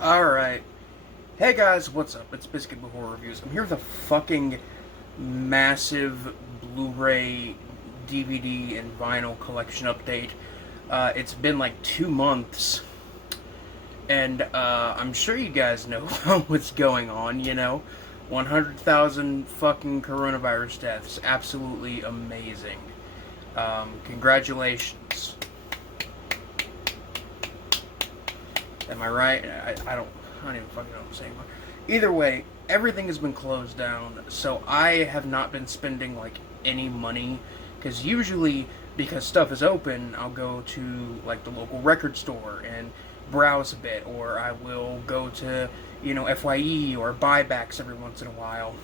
Alright. Hey guys, what's up? It's Biscuit Blue Horror Reviews. I'm here with a fucking massive Blu-ray, DVD, and vinyl collection update. It's been like 2 months, and I'm sure you guys know what's going on, 100,000 fucking coronavirus deaths. Absolutely amazing. Congratulations. Am I right? I don't even fucking know what I'm saying. Either way, everything has been closed down, so I have not been spending, like, any money, because usually, because stuff is open, I'll go to, like, the local record store and browse a bit, or I will go to, FYE or buybacks every once in a while,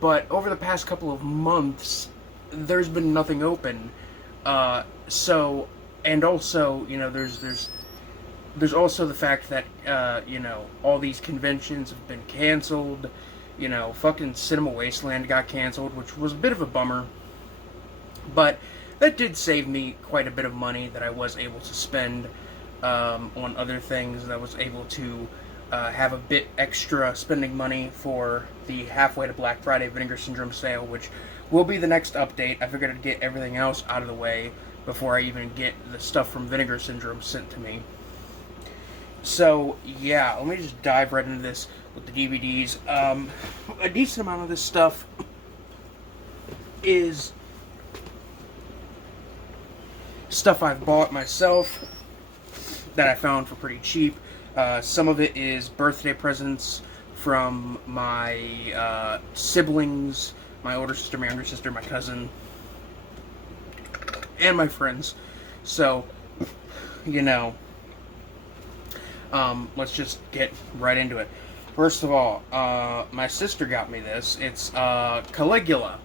but over the past couple of months, there's been nothing open, and also, there's also the fact that, all these conventions have been canceled. Fucking Cinema Wasteland got canceled, which was a bit of a bummer. But that did save me quite a bit of money that I was able to spend on other things. And I was able to have a bit extra spending money for the halfway to Black Friday Vinegar Syndrome sale, which will be the next update. I figured I'd get everything else out of the way before I even get the stuff from Vinegar Syndrome sent to me. So, yeah, let me just dive right into this with the DVDs. A decent amount of this stuff is stuff I've bought myself that I found for pretty cheap. Some of it is birthday presents from my siblings, my older sister, my younger sister, my cousin, and my friends. So, let's just get right into it. First of all, my sister got me this. It's Caligula.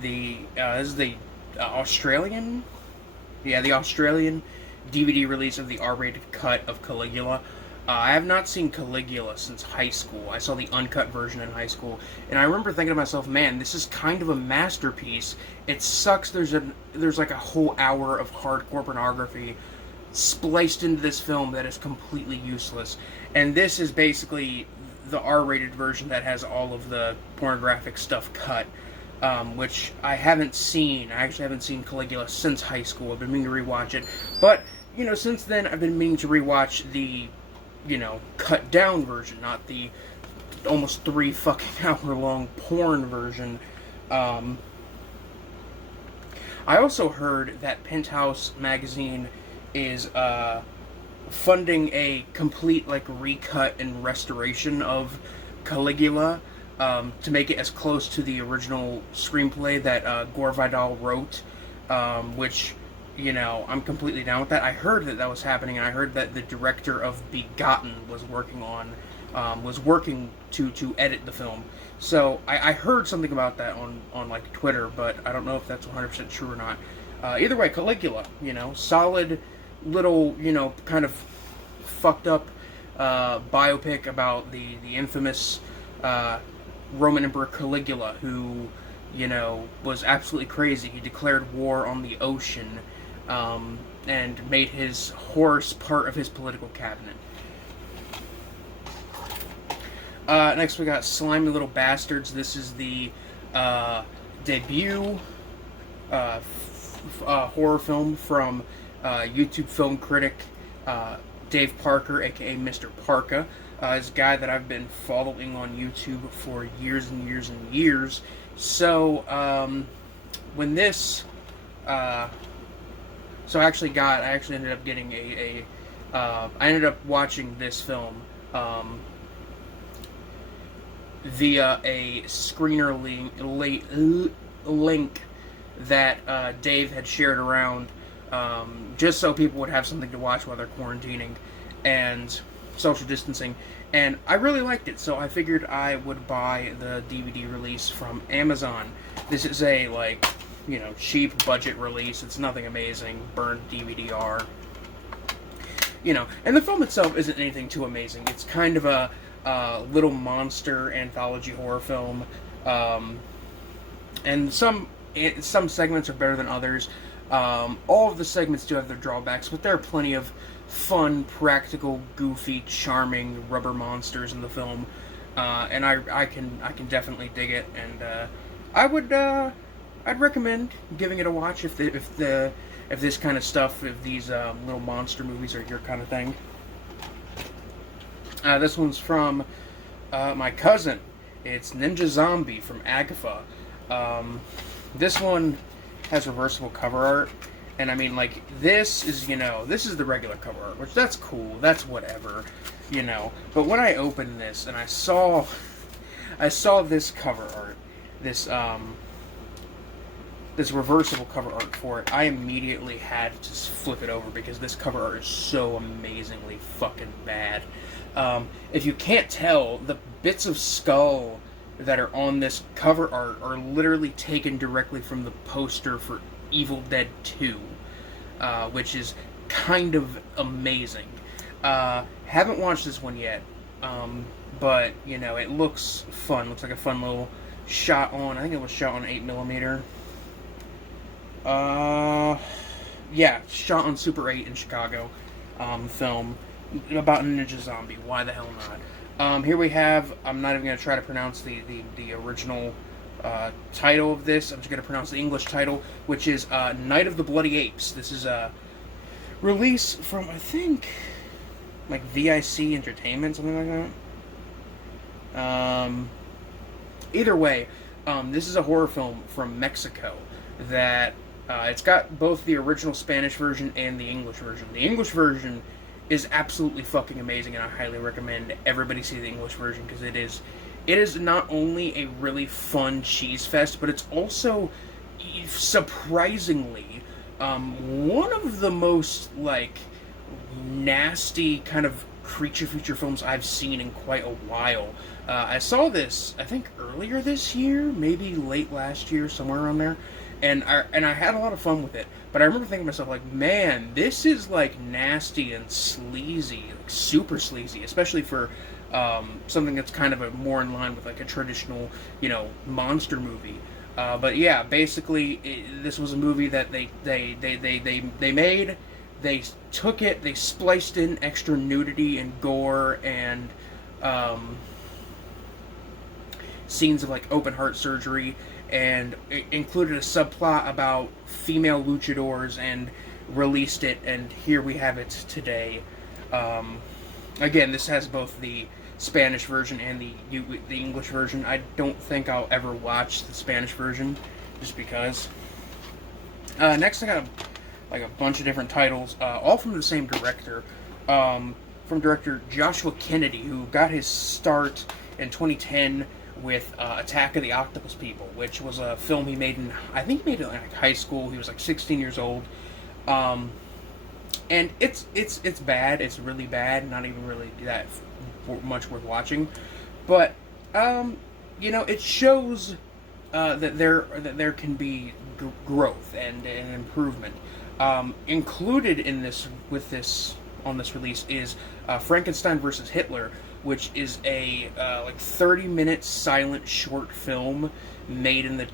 This is the Australian? Yeah, the Australian DVD release of the R-rated cut of Caligula. I have not seen Caligula since high school. I saw the uncut version in high school, and I remember thinking to myself, man, this is kind of a masterpiece. It sucks there's like a whole hour of hardcore pornography spliced into this film that is completely useless. And this is basically the R-rated version that has all of the pornographic stuff cut, which I haven't seen. I actually haven't seen Caligula since high school. I've been meaning to rewatch it. But, since then, I've been meaning to rewatch the cut down version, not the almost 3 fucking hour long porn version. I also heard that Penthouse magazine is funding a complete recut and restoration of Caligula to make it as close to the original screenplay that Gore Vidal wrote, which I'm completely down with that. I heard that was happening, and I heard that the director of Begotten was working to edit the film. So I heard something about that on Twitter, but I don't know if that's 100% true or not. Either way, Caligula, solid little, kind of fucked up biopic about the infamous Roman Emperor Caligula, who, was absolutely crazy. He declared war on the ocean, and made his horse part of his political cabinet. Next we got Slimy Little Bastards. This is the debut horror film from YouTube film critic Dave Parker, aka Mr. Parka. Is a guy that I've been following on YouTube for years and years and years. So, when this, so I actually ended up getting I ended up watching this film, via a screener link that Dave had shared around, just so people would have something to watch while they're quarantining and social distancing, and I really liked it, so I figured I would buy the DVD release from Amazon. This is a, cheap budget release. It's nothing amazing, burned DVD-R, and the film itself isn't anything too amazing. It's kind of a little monster anthology horror film, and some segments are better than others. All of the segments do have their drawbacks, but there are plenty of fun, practical, goofy, charming rubber monsters in the film, and I can definitely dig it, and I'd recommend giving it a watch if this kind of stuff, if these little monster movies are your kind of thing. This one's from my cousin. It's Ninja Zombie from Agafa. This one has reversible cover art, and I mean, like, this is the regular cover art, which that's cool, that's whatever, But when I opened this and I saw this cover art, this reversible cover art for it, I immediately had to just flip it over because this cover art is so amazingly fucking bad. If you can't tell, the bits of skull that are on this cover art are literally taken directly from the poster for Evil Dead 2, which is kind of amazing. Haven't watched this one yet, but, it looks fun. Looks like a fun little shot on, I think it was shot on 8mm. Yeah, shot on Super 8 in Chicago, film about a ninja zombie. Why the hell not? Here we have, I'm not even going to try to pronounce the original title of this. I'm just going to pronounce the English title, which is Night of the Bloody Apes. This is a release from, I think, like VIC Entertainment, something like that. Either way, this is a horror film from Mexico that it's got both the original Spanish version and the English version. The English version is absolutely fucking amazing, and I highly recommend everybody see the English version because it is not only a really fun cheese fest, but it's also surprisingly one of the most like nasty kind of creature feature films I've seen in quite a while. I saw this, I think, earlier this year, maybe late last year, somewhere around there, and I had a lot of fun with it. But I remember thinking to myself, like, man, this is like nasty and sleazy, like super sleazy, especially for something that's kind of more in line with like a traditional, monster movie. But yeah, basically, this was a movie that they made. They took it, they spliced in extra nudity and gore and scenes of like open heart surgery, and it included a subplot about female luchadors and released it, and here we have it today. Again, this has both the Spanish version and the English version. I don't think I'll ever watch the Spanish version, just because. Next, I got a bunch of different titles, all from the same director, from director Joshua Kennedy, who got his start in 2010 with Attack of the Octopus People, which was a film he made I think he made it in like high school. He was like 16 years old, and it's bad. It's really bad. Not even really that much worth watching, but it shows that there can be growth and improvement. Included in this on this release is Frankenstein vs. Hitler, which is a 30-minute silent short film made in the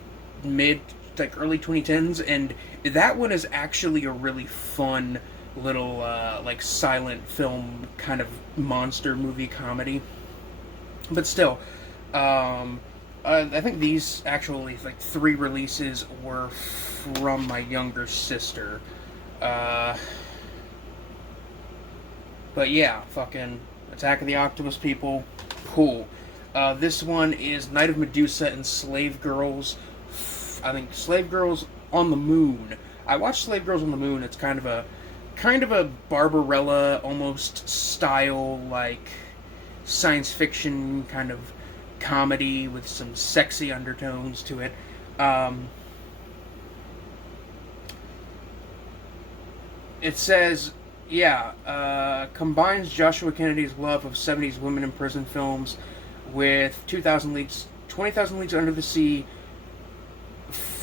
early 2010s, and that one is actually a really fun little silent film kind of monster movie comedy. But still, I think these actually 3 releases were from my younger sister. But yeah, fucking Attack of the Octopus People, cool. This one is Night of Medusa and Slave Girls. I think Slave Girls on the Moon. I watched Slave Girls on the Moon. It's kind of a Barbarella almost style, like science fiction kind of comedy with some sexy undertones to it. It says, combines Joshua Kennedy's love of 70s women in prison films with 20,000 Leagues Under the Sea,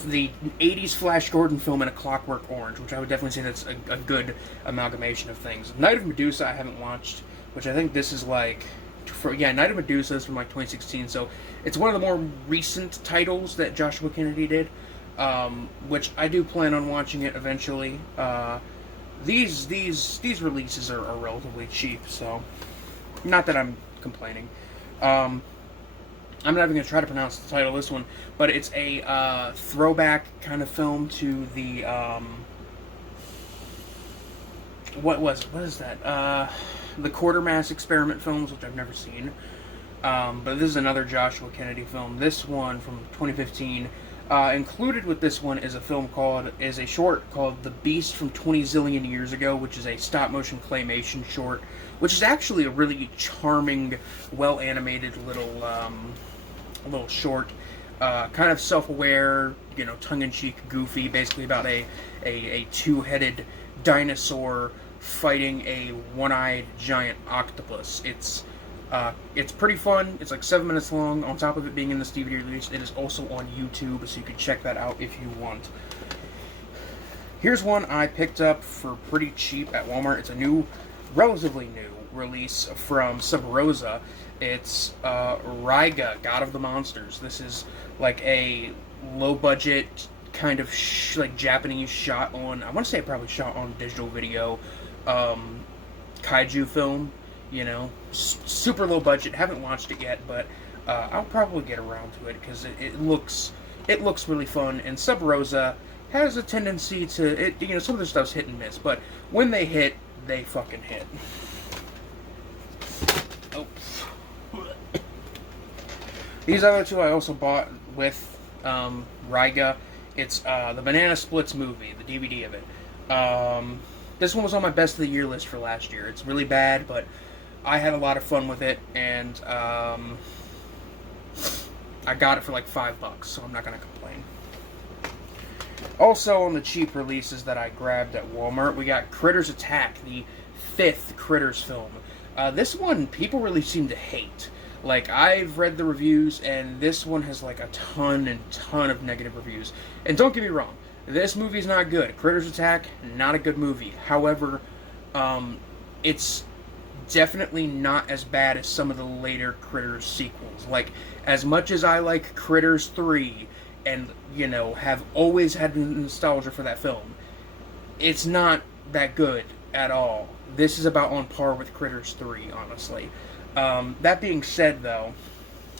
the 80s Flash Gordon film, and A Clockwork Orange, which I would definitely say that's a good amalgamation of things. Night of Medusa I haven't watched, which I think this is Night of Medusa is from 2016, so it's one of the more recent titles that Joshua Kennedy did, which I do plan on watching it eventually. these releases are relatively cheap, so not that I'm complaining. I'm not even going to try to pronounce the title of this one, but it's a throwback kind of film to the what is that? The Quartermass experiment films, which I've never seen. But this is another Joshua Kennedy film. This one from 2015. Included with this one is a short called "The Beast from 20 Zillion Years Ago," which is a stop-motion claymation short, which is actually a really charming, well-animated little short, kind of self-aware, tongue-in-cheek, goofy, basically about a two-headed dinosaur fighting a one-eyed giant octopus. It's pretty fun. It's like 7 minutes long. On top of it being in this DVD release, it is also on YouTube, so you can check that out if you want. Here's one I picked up for pretty cheap at Walmart. It's a relatively new release from Sub Rosa. It's Riga, God of the Monsters. This is like a low-budget kind of like Japanese shot on, I want to say it probably shot on digital video, kaiju film. Super low budget. Haven't watched it yet, but I'll probably get around to it because it looks really fun. And Sub Rosa has a tendency to some of their stuff's hit and miss, but when they hit, they fucking hit. Oh. These other two I also bought with Riga. It's the Banana Splits movie, the DVD of it. This one was on my best of the year list for last year. It's really bad, but I had a lot of fun with it, and I got it for like $5, so I'm not going to complain. Also, on the cheap releases that I grabbed at Walmart, we got Critters Attack, the 5th Critters film. This one, people really seem to hate. Like, I've read the reviews, and this one has like a ton of negative reviews. And don't get me wrong, this movie's not good. Critters Attack, not a good movie. However, it's definitely not as bad as some of the later Critters sequels. Like, as much as I like Critters 3 and, have always had nostalgia for that film, it's not that good at all. This is about on par with Critters 3, honestly. That being said, though,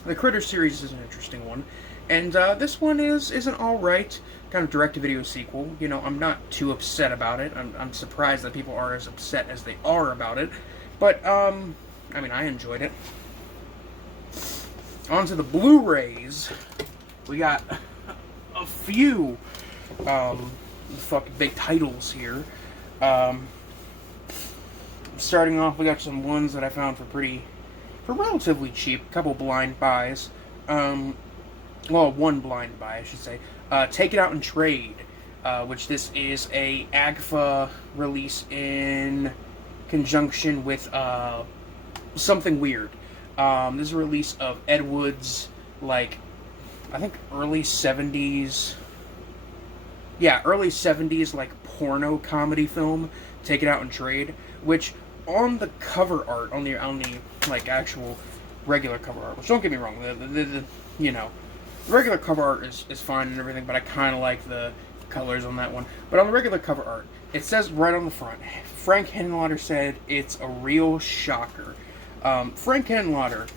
the Critters series is an interesting one, and this one is an alright kind of direct-to-video sequel. I'm not too upset about it. I'm surprised that people are as upset as they are about it. But, I enjoyed it. On to the Blu-rays. We got a few, fucking big titles here. Starting off, we got some ones that I found for relatively cheap. A couple blind buys. One blind buy, I should say. Take It Out and Trade, which this is a AGFA release in conjunction with Something Weird. This is a release of Ed Wood's, I think early 70s, porno comedy film, Take It Out and Trade, which on the cover art, on the actual regular cover art, which don't get me wrong, the regular cover art is fine and everything, but I kind of like the colors on that one. But on the regular cover art, it says right on the front, Frank Henenlotter said it's a real shocker. Frank Henenlotter,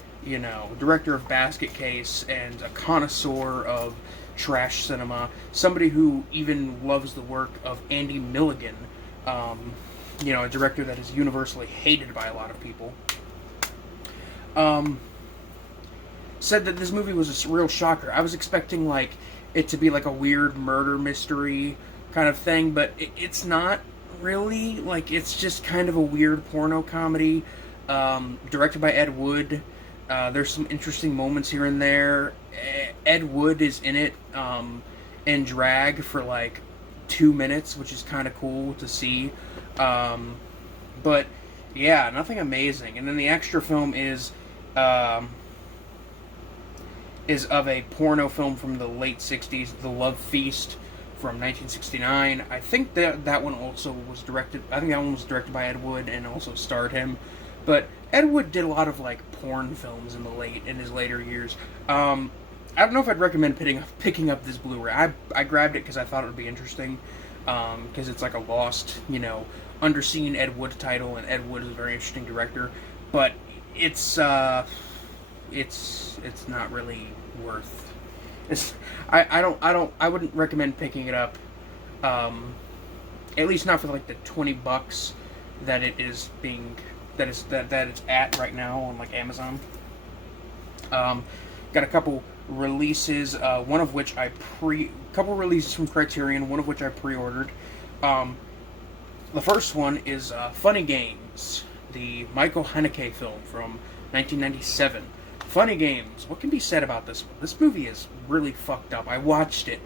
director of Basket Case and a connoisseur of trash cinema, somebody who even loves the work of Andy Milligan, a director that is universally hated by a lot of people, said that this movie was a real shocker. I was expecting, it to be like a weird murder mystery kind of thing, but it's not really. It's just kind of a weird porno comedy, directed by Ed Wood. There's some interesting moments here and there. Ed Wood is in it, in drag for 2 minutes, which is kind of cool to see. But yeah, nothing amazing. And then the extra film is of a porno film from the late 60s, The Love Feast from 1969. I think that one also was directed, by Ed Wood and also starred him. But Ed Wood did a lot of porn films in his later years. I don't know if I'd recommend picking up this Blu-ray. I grabbed it because I thought it would be interesting, because it's like a lost, underseen Ed Wood title, and Ed Wood is a very interesting director, but it's not really worth. I wouldn't recommend picking it up. At least not for like the $20 that it's at right now on like Amazon. Got a couple releases, one of which couple releases from Criterion, one of which I pre-ordered. The first one is Funny Games, the Michael Haneke film from 1997. Funny Games. What can be said about this one? This movie is really fucked up. I rewatched it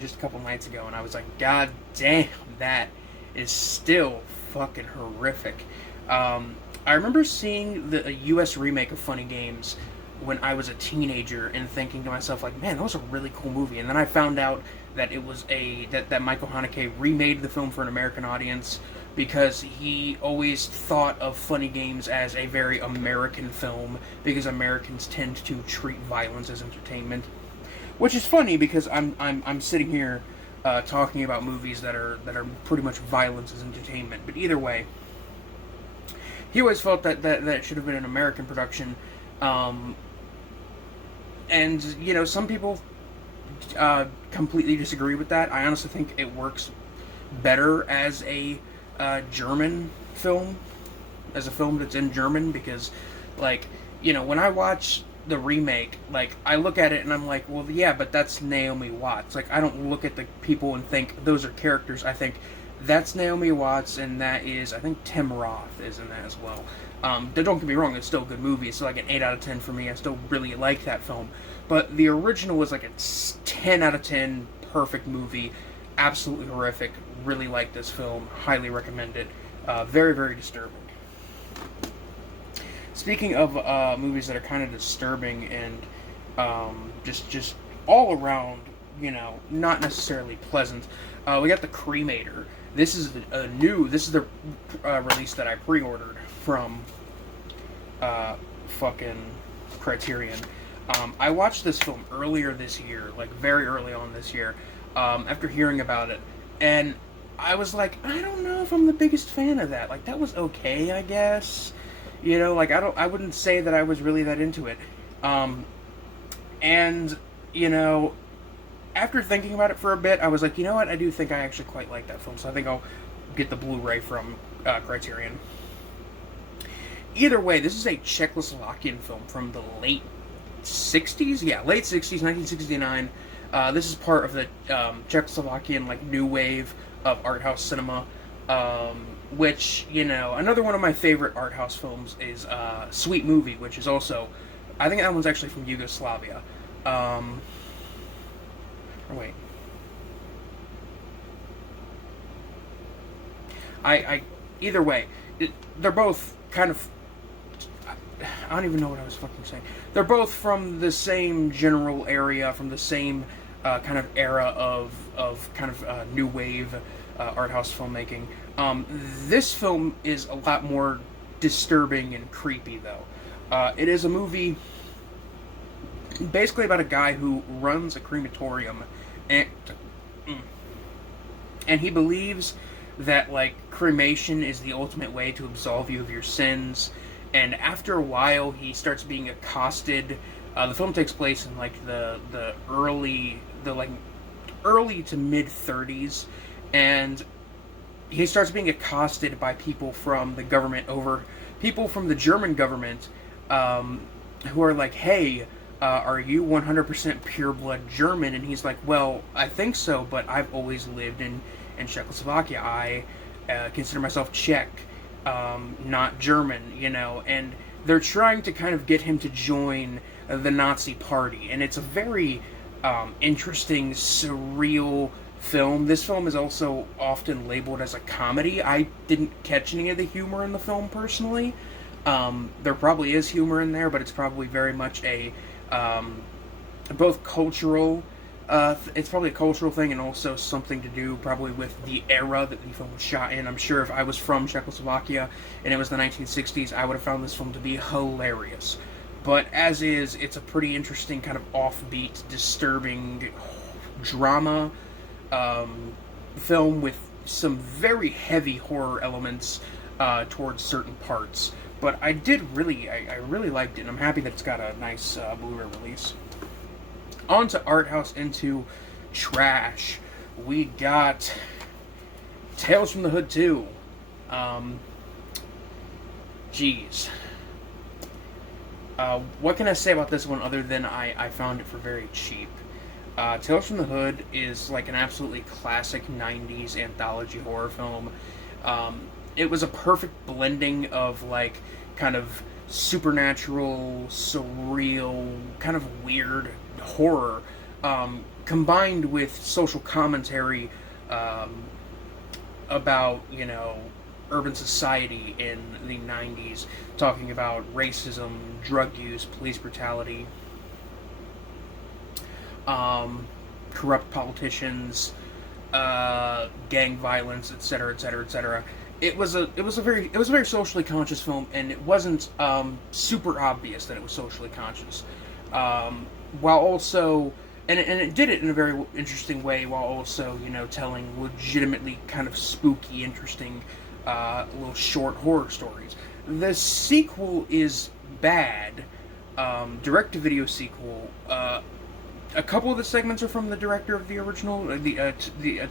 just a couple nights ago, and I was like, God damn, that is still fucking horrific. I remember seeing the U.S. remake of Funny Games when I was a teenager and thinking to myself, like, man, that was a really cool movie. And then I found out that it was that Michael Haneke remade the film for an American audience because he always thought of Funny Games as a very American film because Americans tend to treat violence as entertainment. Which is funny because I'm sitting here talking about movies that are pretty much violence as entertainment. But either way, he always felt that it should have been an American production. And, you know, some people completely disagree with that. I honestly think it works better as a German film, as a film that's in German, because, like, you know, when I watch the remake, like, I look at it and I'm like, well, yeah, but that's Naomi Watts. Like, I don't look at the people and think those are characters. I think that's Naomi Watts, and that is, I think Tim Roth is in that as well. Don't get me wrong, it's still a good movie. It's like an 8 out of 10 for me. I still really like that film. But the original was like a 10 out of 10 perfect movie. Absolutely horrific. Really like this film. Highly recommend it. Very, very disturbing. Speaking of movies that are kind of disturbing and just all around, you know, not necessarily pleasant, we got The Cremator. This is the release that I pre-ordered from fucking Criterion. I watched this film earlier this year, like very early on this year, after hearing about it, and I was like, I don't know if I'm the biggest fan of that. Like, that was okay, I guess. You know, like, I wouldn't say that I was really that into it. And, you know, after thinking about it for a bit, I was like, you know what, I do think I actually quite like that film, so I think I'll get the Blu-ray from Criterion. Either way, this is a Czechoslovakian film from the late 60s? Yeah, late 60s, 1969. This is part of the Czechoslovakian, like, new wave of art house cinema, which, you know, another one of my favorite art house films is Sweet Movie, which is also, I think that one's actually from Yugoslavia. Wait. Either way, they're both kind of, I don't even know what I was fucking saying. They're both from the same general area, from the same kind of era of kind of new wave art house filmmaking. This film is a lot more disturbing and creepy, though. It is a movie basically about a guy who runs a crematorium, and he believes that, like, cremation is the ultimate way to absolve you of your sins. And after a while, he starts being accosted. The film takes place in, like, the early to mid 30s, and he starts being accosted by people from the government, people from the German government, who are like, hey, are you 100% pure-blood German? And he's like, well, I think so, but I've always lived in Czechoslovakia. I consider myself Czech, not German, you know, and they're trying to kind of get him to join the Nazi party, and it's a very interesting, surreal film. This film is also often labeled as a comedy. I didn't catch any of the humor in the film, personally. There probably is humor in there, but it's probably very much a both cultural, it's probably a cultural thing, and also something to do probably with the era that the film was shot in. I'm sure if I was from Czechoslovakia and it was the 1960s, I would have found this film to be hilarious. But as is, it's a pretty interesting kind of offbeat, disturbing drama film with some very heavy horror elements towards certain parts. But I really liked it, and I'm happy that it's got a nice Blu-ray release. On to art house into trash. We got Tales from the Hood 2. Jeez. What can I say about this one other than I found it for very cheap? Tales from the Hood is like an absolutely classic 90s anthology horror film. It was a perfect blending of like kind of supernatural, surreal, kind of weird horror, combined with social commentary about, you know, urban society in the 90s, talking about racism, drug use, police brutality, corrupt politicians, gang violence, etc., etc., etc. It was a very socially conscious film, and it wasn't super obvious that it was socially conscious, while also, and it did it in a very interesting way, while also, you know, telling legitimately kind of spooky, interesting, little short horror stories. The sequel is bad, direct-to-video sequel. A couple of the segments are from the director of the original.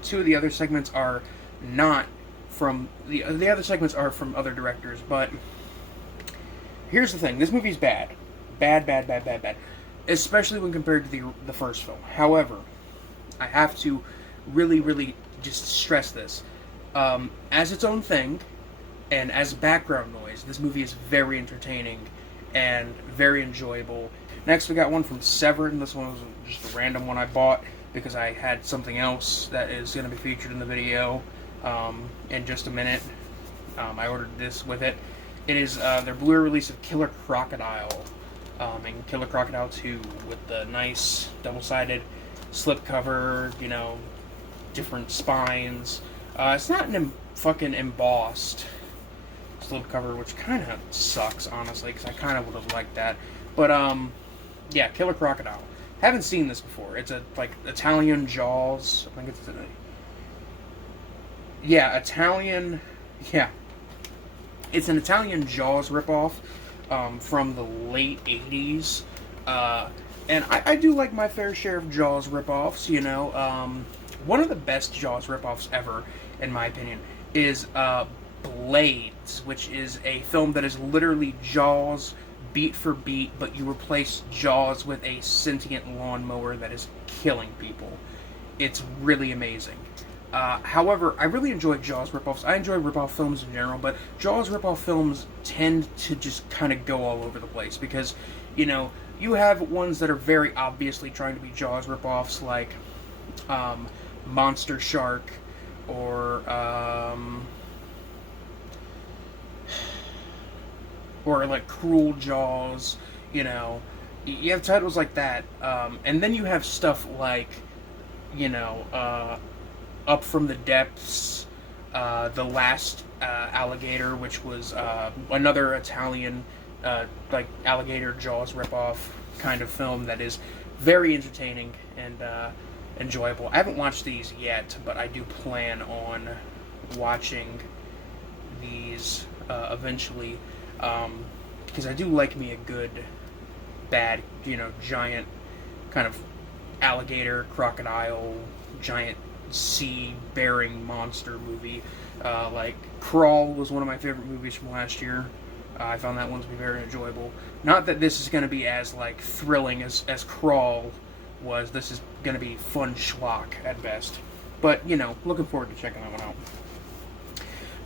Two of the other segments are not from the other segments are from other directors. But here's the thing: this movie's bad, bad, especially when compared to the first film. However, I have to really just stress this. As its own thing, and as background noise, this movie is very entertaining and very enjoyable. Next, we got one from Severin. This one was just a random one I bought because I had something else that is going to be featured in the video in just a minute. I ordered this with it. It is their Blu-ray release of Killer Crocodile, and Killer Crocodile 2 with the nice double-sided slipcover, you know, different spines. It's not an fucking embossed slipcover, which kind of sucks, honestly, because I kind of would have liked that. But, yeah, Killer Crocodile. Haven't seen this before. It's a, like, Italian Jaws. I think it's yeah, Italian, yeah. It's an Italian Jaws ripoff from the late 80s. And I do like my fair share of Jaws ripoffs, you know. One of the best Jaws ripoffs ever, in my opinion, is Blades, which is a film that is literally Jaws beat for beat, but you replace Jaws with a sentient lawnmower that is killing people. It's really amazing. However, I really enjoy Jaws ripoffs. I enjoy ripoff films in general, but Jaws ripoff films tend to just kind of go all over the place because, you know, you have ones that are very obviously trying to be Jaws ripoffs, like Monster Shark, or like Cruel Jaws, you know. You have titles like that, and then you have stuff like, you know, Up from the Depths, The Last Alligator, which was another Italian, like, alligator Jaws ripoff kind of film that is very entertaining and enjoyable. I haven't watched these yet, but I do plan on watching these eventually, because I do like me a good, bad, you know, giant kind of alligator, crocodile, giant sea-bearing monster movie. Like Crawl was one of my favorite movies from last year. I found that one to be very enjoyable. Not that this is going to be as, like, thrilling as Crawl was. This is going to be fun schlock at best. But, you know, looking forward to checking that one out.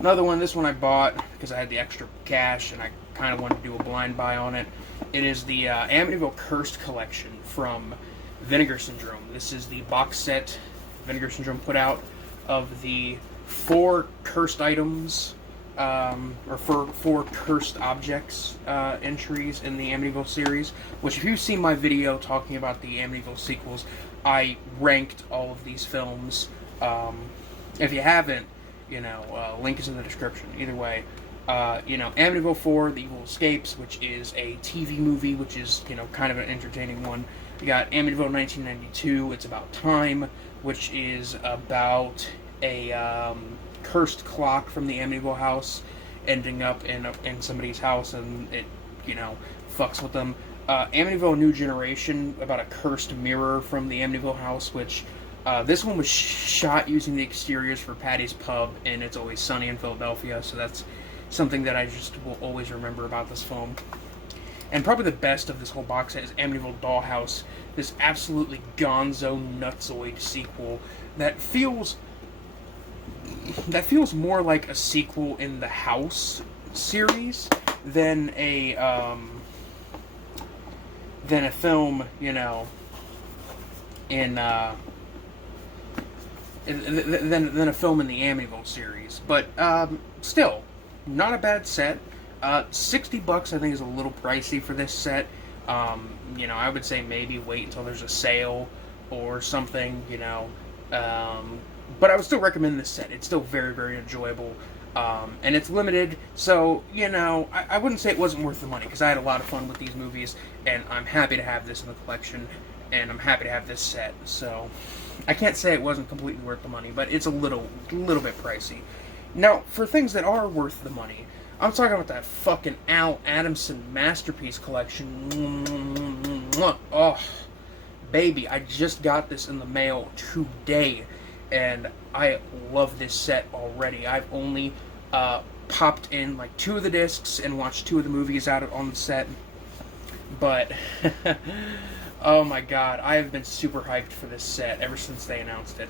Another one, this one I bought because I had the extra cash and I kind of wanted to do a blind buy on it. It is the Amityville Cursed Collection from Vinegar Syndrome. This is the box set Vinegar Syndrome put out of the 4 cursed items, or 4 cursed objects entries in the Amityville series, which, if you've seen my video talking about the Amityville sequels, I ranked all of these films. If you haven't, you know, link is in the description. Either way, you know, Amityville 4, The Evil Escapes, which is a TV movie, which is, you know, kind of an entertaining one. You got Amityville 1992, It's About Time, which is about a cursed clock from the Amityville house ending up in somebody's house, and it, fucks with them. Amityville New Generation, about a cursed mirror from the Amityville house, which this one was shot using the exteriors for Patty's Pub, and It's Always Sunny in Philadelphia, so that's something that I just will always remember about this film. And probably the best of this whole box set is Amityville Dollhouse, this absolutely gonzo nutsoid sequel that feels more like a sequel in the House series than a film, in than a film in the Amityville series. But still, not a bad set. $60 I think is a little pricey for this set. I would say maybe wait until there's a sale or something, but I would still recommend this set. It's still very, very enjoyable. And it's limited, so, I wouldn't say it wasn't worth the money, because I had a lot of fun with these movies, and I'm happy to have this in the collection, and I'm happy to have this set, so I can't say it wasn't completely worth the money, but it's a little bit pricey. Now, for things that are worth the money, I'm talking about that fucking Al Adamson Masterpiece Collection. Oh, baby, I just got this in the mail today, and I love this set already. I've only popped in like 2 of the discs and watched 2 of the movies out on the set, but oh my god, I have been super hyped for this set ever since they announced it.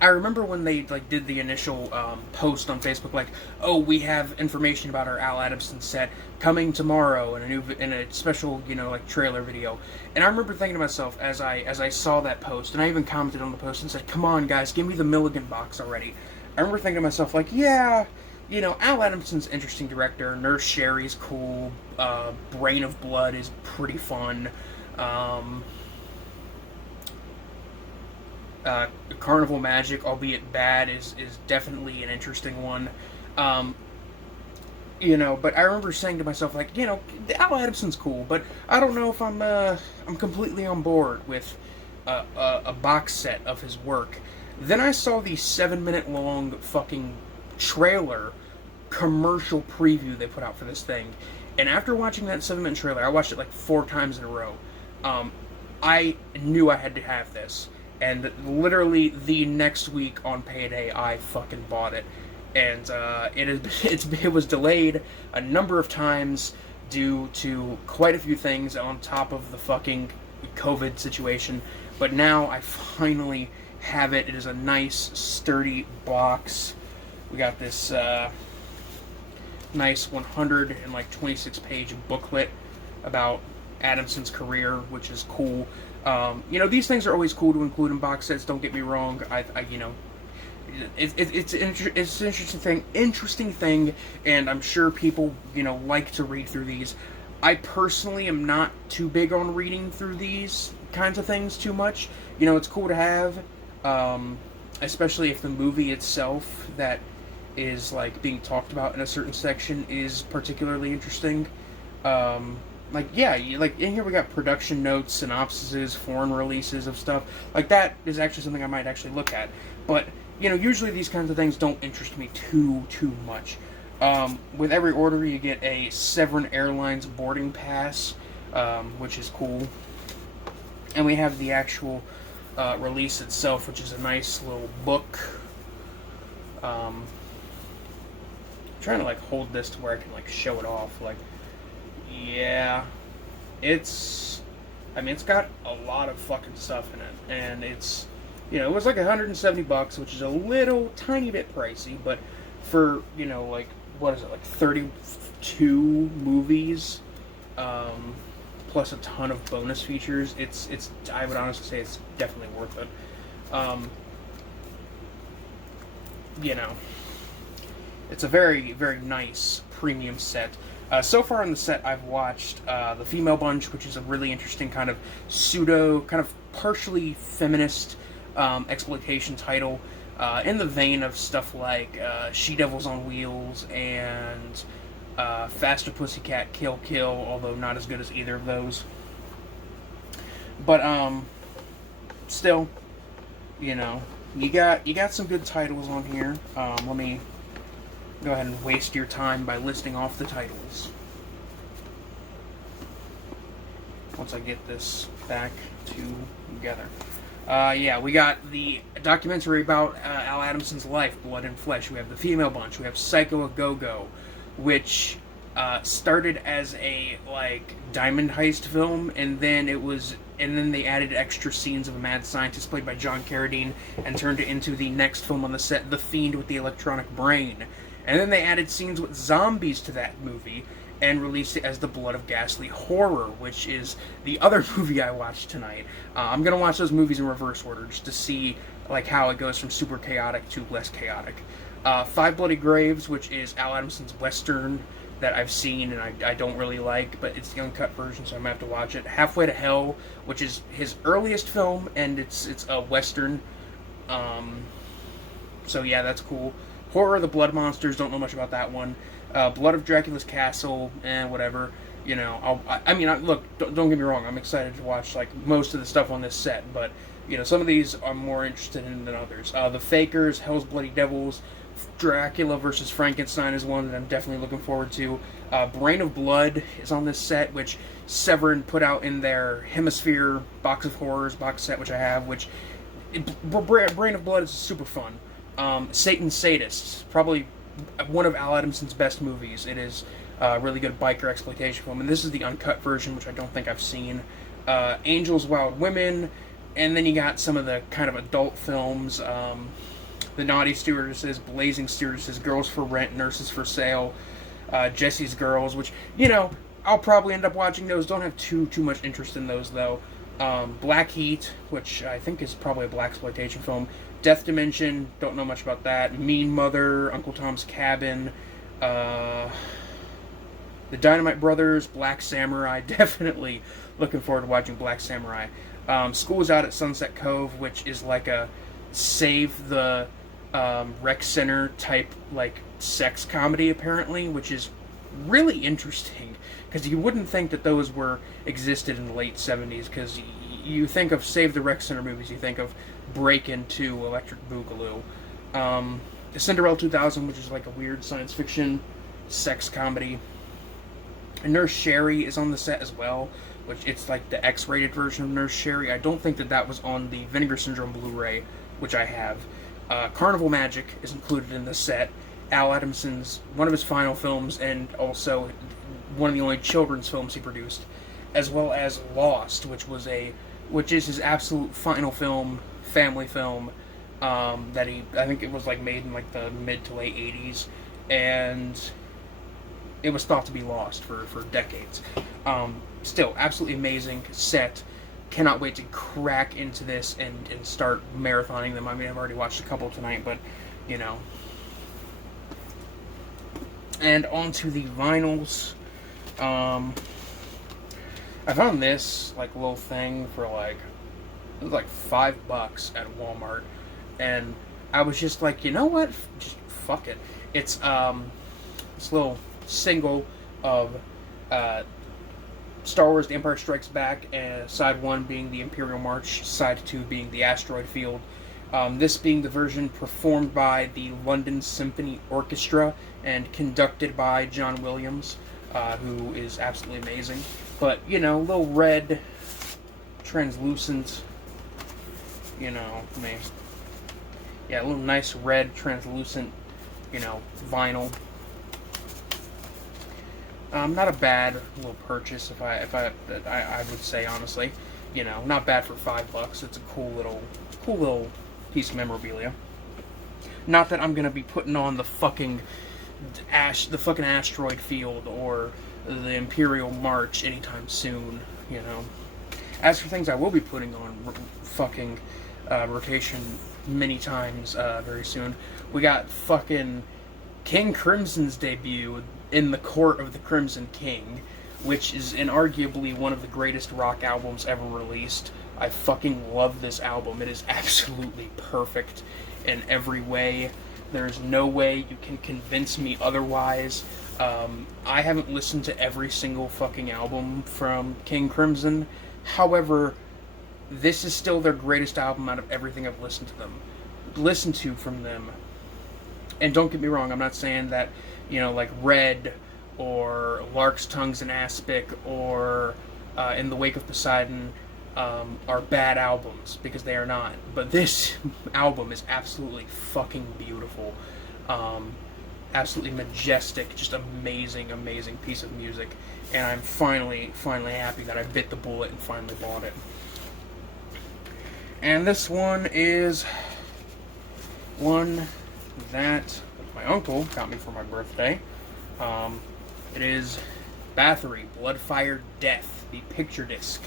I remember when they did the initial post on Facebook, oh, we have information about our Al Adamson set coming tomorrow in a special trailer video. And I remember thinking to myself as I saw that post, and I even commented on the post and said, "Come on, guys, give me the Milligan box already." I remember thinking to myself, yeah, Al Adamson's an interesting director. Nurse Sherry's cool. Brain of Blood is pretty fun. Carnival Magic, albeit bad, is definitely an interesting one. But I remember saying to myself, Al Adamson's cool, but I don't know if I'm completely on board with a box set of his work. Then I saw the 7-minute long fucking trailer commercial preview they put out for this thing, and after watching that 7-minute trailer, I watched it 4 times in a row. I knew I had to have this. And literally the next week on payday, I fucking bought it, and it was delayed a number of times due to quite a few things on top of the fucking COVID situation. But now I finally have it. It is a nice, sturdy box. We got this nice 126-page booklet about Adamson's career, which is cool. These things are always cool to include in box sets. Don't get me wrong. It's an interesting thing, and I'm sure people like to read through these. I personally am not too big on reading through these kinds of things too much. It's cool to have, especially if the movie itself that is being talked about in a certain section is particularly interesting. In here we got production notes, synopsises, foreign releases of stuff. That is actually something I might actually look at. But, usually these kinds of things don't interest me too much. With every order, you get a Severin Airlines boarding pass, which is cool. And we have the actual release itself, which is a nice little book. I'm trying to, hold this to where I can, show it off, yeah, it's got a lot of fucking stuff in it, and it's, it was $170, which is a little tiny bit pricey, but for, what is it, 32 movies, plus a ton of bonus features, it's, I would honestly say it's definitely worth it. It's a very, very nice premium set. So far in the set, I've watched The Female Bunch, which is a really interesting kind of partially feminist exploitation title, in the vein of stuff like She-Devils on Wheels and Faster Pussycat Kill Kill, although not as good as either of those. But still, you got some good titles on here. Let me go ahead and waste your time by listing off the titles. Once I get this back together. Yeah, we got the documentary about Al Adamson's life, Blood and Flesh. We have The Female Bunch. We have Psycho A Go-Go, which started as a diamond heist film, and then they added extra scenes of a mad scientist played by John Carradine, and turned it into the next film on the set, The Fiend with the Electronic Brain. And then they added scenes with zombies to that movie, and released it as The Blood of Ghastly Horror, which is the other movie I watched tonight. I'm going to watch those movies in reverse order, just to see how it goes from super chaotic to less chaotic. Five Bloody Graves, which is Al Adamson's Western that I've seen and I don't really like, but it's the uncut version, so I'm going to have to watch it. Halfway to Hell, which is his earliest film, and it's a Western. So yeah, that's cool. Horror of the Blood Monsters, don't know much about that one. Blood of Dracula's Castle, and whatever. You know, look, don't get me wrong, I'm excited to watch most of the stuff on this set, but some of these I'm more interested in than others. The Fakers, Hell's Bloody Devils, Dracula versus Frankenstein is one that I'm definitely looking forward to. Brain of Blood is on this set, which Severin put out in their Hemisphere Box of Horrors box set, which I have, which Brain of Blood is super fun. Satan's Sadists, probably one of Al Adamson's best movies. It is a really good biker exploitation film, and this is the uncut version, which I don't think I've seen. Angels, Wild Women, and then you got some of the kind of adult films, The Naughty Stewardesses, Blazing Stewardesses, Girls for Rent, Nurses for Sale, Jesse's Girls, which, I'll probably end up watching those. Don't have too much interest in those, though. Black Heat, which I think is probably a blaxploitation film. Death Dimension, don't know much about that. Mean Mother, Uncle Tom's Cabin, The Dynamite Brothers, Black Samurai, definitely looking forward to watching Black Samurai. School's Out at Sunset Cove, which is a save the rec center type sex comedy, apparently, which is really interesting, because you wouldn't think that those existed in the late 70s, because you think of Save the Rec Center movies, you think of Break Into, Electric Boogaloo. Cinderella 2000, which is a weird science fiction sex comedy. And Nurse Sherry is on the set as well, which it's the X-rated version of Nurse Sherry. I don't think that was on the Vinegar Syndrome Blu-ray, which I have. Carnival Magic is included in the set. Al Adamson's, one of his final films, and also one of the only children's films he produced, as well as Lost, which is his absolute final film, family film, that I think it was made in the mid to late 80s, and it was thought to be lost for decades. Still, absolutely amazing set. Cannot wait to crack into this and start marathoning them. I've already watched a couple tonight, but, And on to the vinyls. I found this, little thing for, it was $5 at Walmart. And I was just you know what? Just fuck it. It's, this little single of, Star Wars The Empire Strikes Back, side 1 being the Imperial March, side 2 being the Asteroid Field. This being the version performed by the London Symphony Orchestra and conducted by John Williams, who is absolutely amazing. But, little red, translucent, yeah, a little nice red, translucent, vinyl. Not a bad little purchase, if I would say, honestly. Not bad for $5. It's a cool little piece of memorabilia. Not that I'm gonna be putting on the fucking asteroid field or the Imperial March anytime soon. As for things I will be putting on fucking rotation many times very soon, we got fucking King Crimson's debut in the Court of the Crimson King, which is inarguably one of the greatest rock albums ever released. I fucking love this album. It is absolutely perfect in every way. There's no way you can convince me otherwise. I haven't listened to every single fucking album from King Crimson. However, this is still their greatest album out of everything I've listened to them. listen to from them, and don't get me wrong, I'm not saying that, you know, like Red or Lark's Tongues and Aspic or In the Wake of Poseidon are bad albums, because they are not. But this album is absolutely fucking beautiful. Absolutely majestic, just amazing, amazing piece of music. And I'm finally happy that I bit the bullet and finally bought it. And this one is one that my uncle got me for my birthday. It is Bathory, Bloodfire Death, the picture disc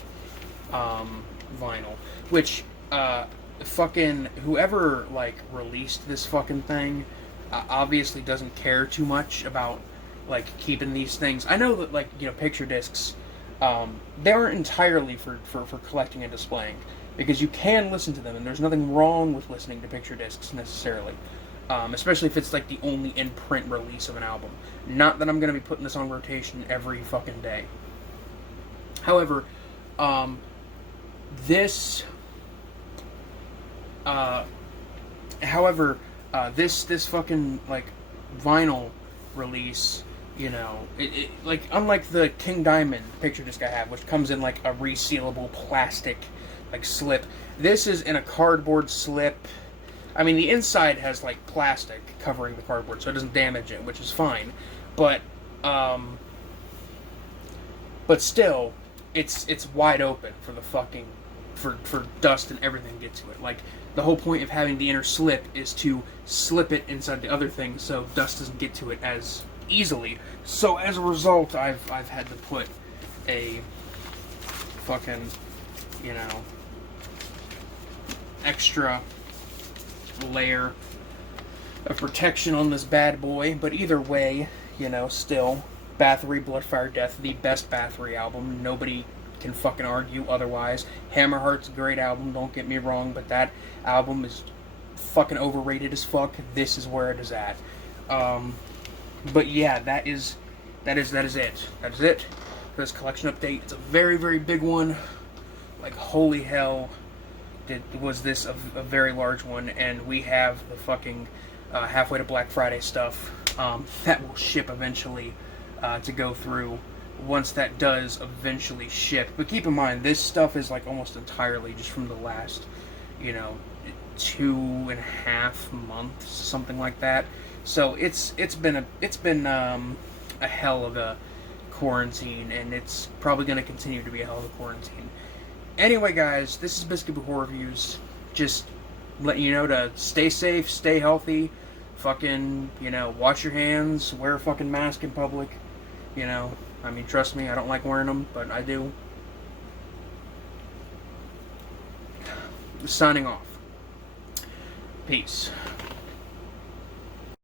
vinyl. Which, fucking, whoever, like, released this fucking thing obviously doesn't care too much about, like, keeping these things. I know that, like, you know, picture discs, they aren't entirely for collecting and displaying, because you can listen to them, and there's nothing wrong with listening to picture discs, necessarily. Especially if it's, like, the only in-print release of an album. Not that I'm going to be putting this on rotation every fucking day. However, this fucking, like, vinyl release, you know, it like, unlike the King Diamond picture disc I have, which comes in, like, a resealable plastic, like, slip, this is in a cardboard slip. I mean, the inside has, like, plastic covering the cardboard, so it doesn't damage it, which is fine. But still, it's wide open for the fucking, for dust and everything to get to it. Like, the whole point of having the inner slip is to slip it inside the other thing so dust doesn't get to it as easily. So, as a result, I've had to put a fucking, you know, extra layer of protection on this bad boy. But either way, you know, still, Bathory, Bloodfire Death, the best Bathory album. Nobody can fucking argue otherwise. Hammerheart's a great album, don't get me wrong, but that album is fucking overrated as fuck. This is where it is at. But yeah, that is it. That is it for this collection update. It's a very, very big one. Like, holy hell, was this a very large one. And we have the fucking halfway to Black Friday stuff that will ship eventually to go through once that does eventually ship. But keep in mind, this stuff is, like, almost entirely just from the last, you know, 2.5 months, something like that. So it's been a hell of a quarantine, and it's probably going to continue to be a hell of a quarantine. Anyway, guys, this is Biscuit with Horror Reviews. Just letting you know to stay safe, stay healthy, fucking, you know, wash your hands, wear a fucking mask in public, you know. I mean, trust me, I don't like wearing them, but I do. Signing off. Peace.